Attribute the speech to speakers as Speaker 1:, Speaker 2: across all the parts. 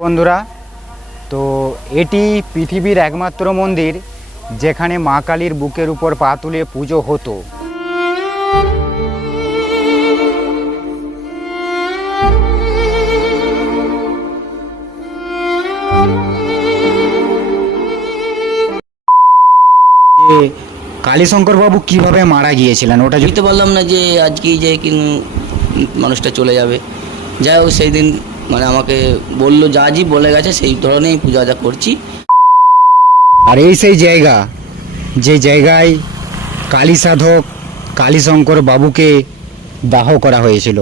Speaker 1: বন্ধুরা তো এটি পৃথিবীর একমাত্র মন্দির যেখানে মা কালীর বুকের উপর পা তুলে পুজো হতো। যে কালীশঙ্কর বাবু কীভাবে মারা গিয়েছিলেন? ওটা
Speaker 2: বুঝতে পারলাম না যে আজকে যে কি মানুষটা চলে যাবে। যাই হোক সেই দিন মানে আমাকে বলল, যা জি, বলে গেছে, সেই ধরনেরই পূজা আজা করছি।
Speaker 1: আর এই সেই জায়গা, যে জায়গায় কালী সাধক কালীশঙ্কর বাবুকে দাহ করা হয়েছিল।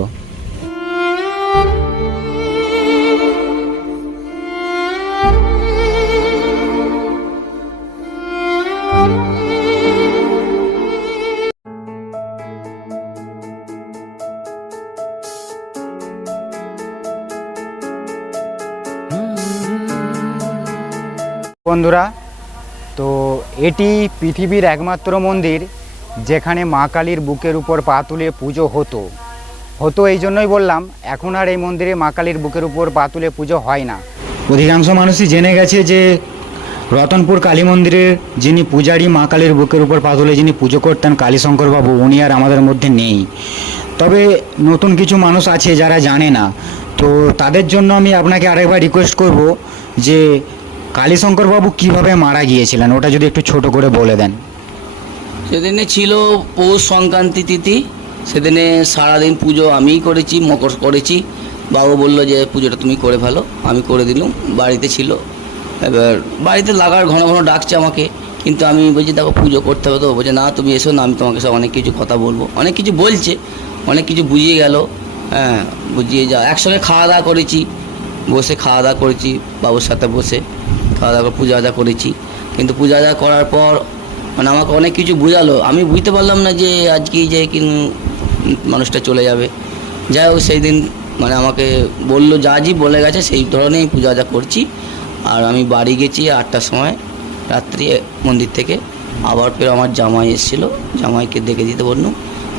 Speaker 1: বন্ধুরা, তো এটি পৃথিবীর একমাত্র মন্দির যেখানে মা কালীর বুকের উপর পা তুলে পুজো হতো। হতো এই জন্যই বললাম, এখন আর এই মন্দিরে মা কালীর বুকের উপর পা তুলে পুজো হয় না। অধিকাংশ মানুষই জেনে গেছে যে রতনপুর কালী মন্দিরের যিনি পূজারী মা কালীর বুকের উপর পা তুলে যিনি পুজো করতেন কালীশঙ্কর বাবু উনি আর আমাদের মধ্যে নেই। তবে নতুন কিছু মানুষ আছে যারা জানে না। তো তাদের জন্য আমি আপনাকে আরেকবার রিকোয়েস্ট করব যে কালীশঙ্কর বাবু কীভাবে মারা গিয়েছিলেন? ওটা যদি একটু ছোট করে বলে দেন।
Speaker 2: সেদিনে ছিল পৌষ সংক্রান্তি তিথি। সেদিনে সারাদিন পুজো আমিই করেছি, মকর করেছি। বাবু বলল যে, পুজোটা তুমি করে ফেলো, আমি করে দিলাম। বাড়িতে ছিল। এবার বাড়িতে লাগার ঘন ঘন ডাকছে আমাকে। কিন্তু আমি বলছি, দেখো, পুজো করতে হবে তো। বলছে, না, তুমি এসো না, আমি তোমাকে সব অনেক কিছু কথা বলব। অনেক কিছু বলছে, অনেক কিছু বুঝিয়ে গেল। হ্যাঁ বুঝিয়ে যা, একসঙ্গে খাওয়া দাওয়া করেছি। বসে খাওয়া দাওয়া করেছি, বাবুর সাথে বসে খাওয়া দাওয়া করে পূজা আজা করেছি। কিন্তু পূজা আজা করার পর মানে আমাকে অনেক কিছু বোঝালো। আমি বুঝতে পারলাম না যে আজকে যে কি মানুষটা চলে যাবে। যাই হোক, সেই দিন মানে আমাকে বলল, যা জি বলে গেছে, সেই ধরনেই পূজা আজা করছি। আর আমি বাড়ি গেছি আটটার সময়, রাত্রি মন্দির থেকে। আবার ফের আমার জামাই এসেছিল। জামাইকে দেখে দিতে বললাম,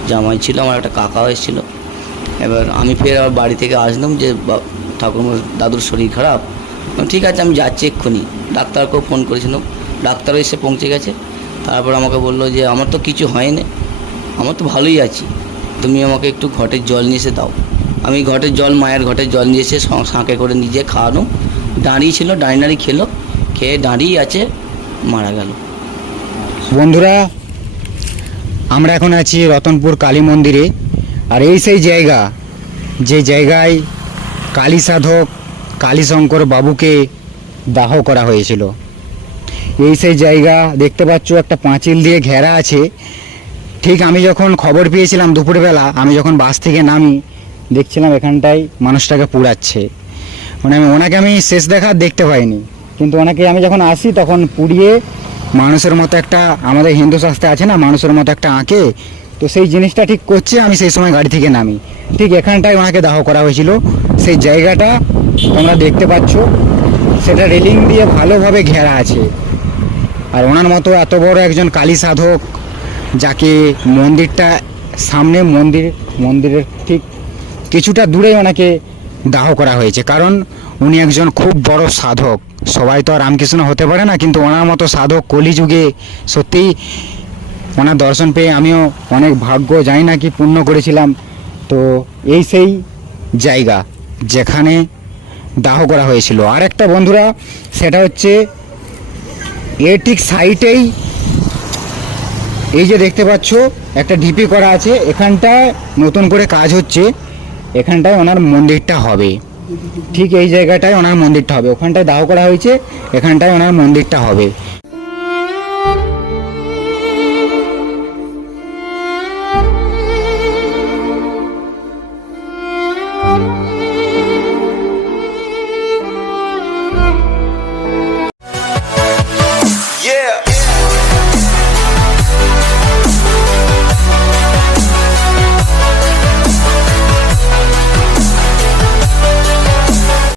Speaker 2: জামাই ছিল, আমার একটা কাকাও এসেছিল। এবার আমি ফের আবার বাড়ি থেকে আসলাম যে ঠাকুরমার দাদুর শরীর খারাপ। ঠিক আছে, আমি যাচ্ছি এক্ষুনি। ডাক্তারকেও ফোন করেছিলাম। ডাক্তারও এসে পৌঁছে গেছে। তারপর আমাকে বলল যে, আমার তো কিছু হয়নি আমার তো ভালোই আছি। তুমি আমাকে একটু ঘটের জল নিয়ে এসে দাও। আমি ঘটের জল, মায়ের ঘটের জল নিয়ে এসে সাঁকে করে নিজে খাওয়ানো। দাঁড়িয়ে ছিল দাঁড়িয়ে দাঁড়িয়ে খেলো। খেয়ে দাঁড়িয়ে আছে, মারা গেল।
Speaker 1: বন্ধুরা, আমরা এখন আছি রতনপুর কালী মন্দিরে। আর এই সেই জায়গা, যে জায়গায় কালী সাধক কালীশঙ্কর বাবুকে দাহ করা হয়েছিল। এই সেই জায়গা দেখতে পাচ্ছ, একটা পাঁচিল দিয়ে ঘেরা আছে। ঠিক আমি যখন খবর পেয়েছিলাম দুপুরবেলা, আমি যখন বাস থেকে নামি, দেখছিলাম এখানটায় মানুষটাকে পুড়াচ্ছে। মানে আমি ওনাকে আমি শেষ দেখা দেখতে পাইনি। কিন্তু ওনাকে আমি যখন আসি, তখন পুড়িয়ে মানুষের মতো একটা আমাদের হিন্দু শাস্ত্রে আছে না, মানুষের মতো একটা আঁকে তো সেই জিনিসটা ঠিক করছে, আমি সেই সময় গাড়ি থেকে নামি। ঠিক এখানটায় ওনাকে দাহ করা হয়েছিল। সেই জায়গাটা তোমরা দেখতে পাচ্ছ। সেটা রেলিং দিয়ে ভালোভাবে ঘেরা আছে। আর ওনার মতো এত বড় একজন কালী সাধক, যাকে মন্দিরটা, সামনে মন্দির, মন্দিরের ঠিক কিছুটা দূরে ওনাকে দাহ করা হয়েছে। কারণ উনি একজন খুব বড় সাধক। সবাই তো আর রামকৃষ্ণ হতে পারে না, কিন্তু ওনার মতো সাধক কলিযুগে সত্যিই ওনার দর্শন পেয়ে আমিও অনেক ভাগ্য জানি না কি পূর্ণ করেছিলাম। তো এই সেই জায়গা যেখানে দাহ করা হয়েছিল। আর একটা বন্ধুরা, সেটা হচ্ছে এর ঠিক সাইটেই এই যে দেখতে পাচ্ছ, একটা ঢিপি করা আছে। এখানটায় নতুন করে কাজ হচ্ছে। এখানটায় ওনার মন্দিরটা হবে। ঠিক এই জায়গাটায় ওনার মন্দিরটা হবে। ওখানটায় দাহ করা হয়েছে, এখানটায় ওনার মন্দিরটা হবে। Thank you.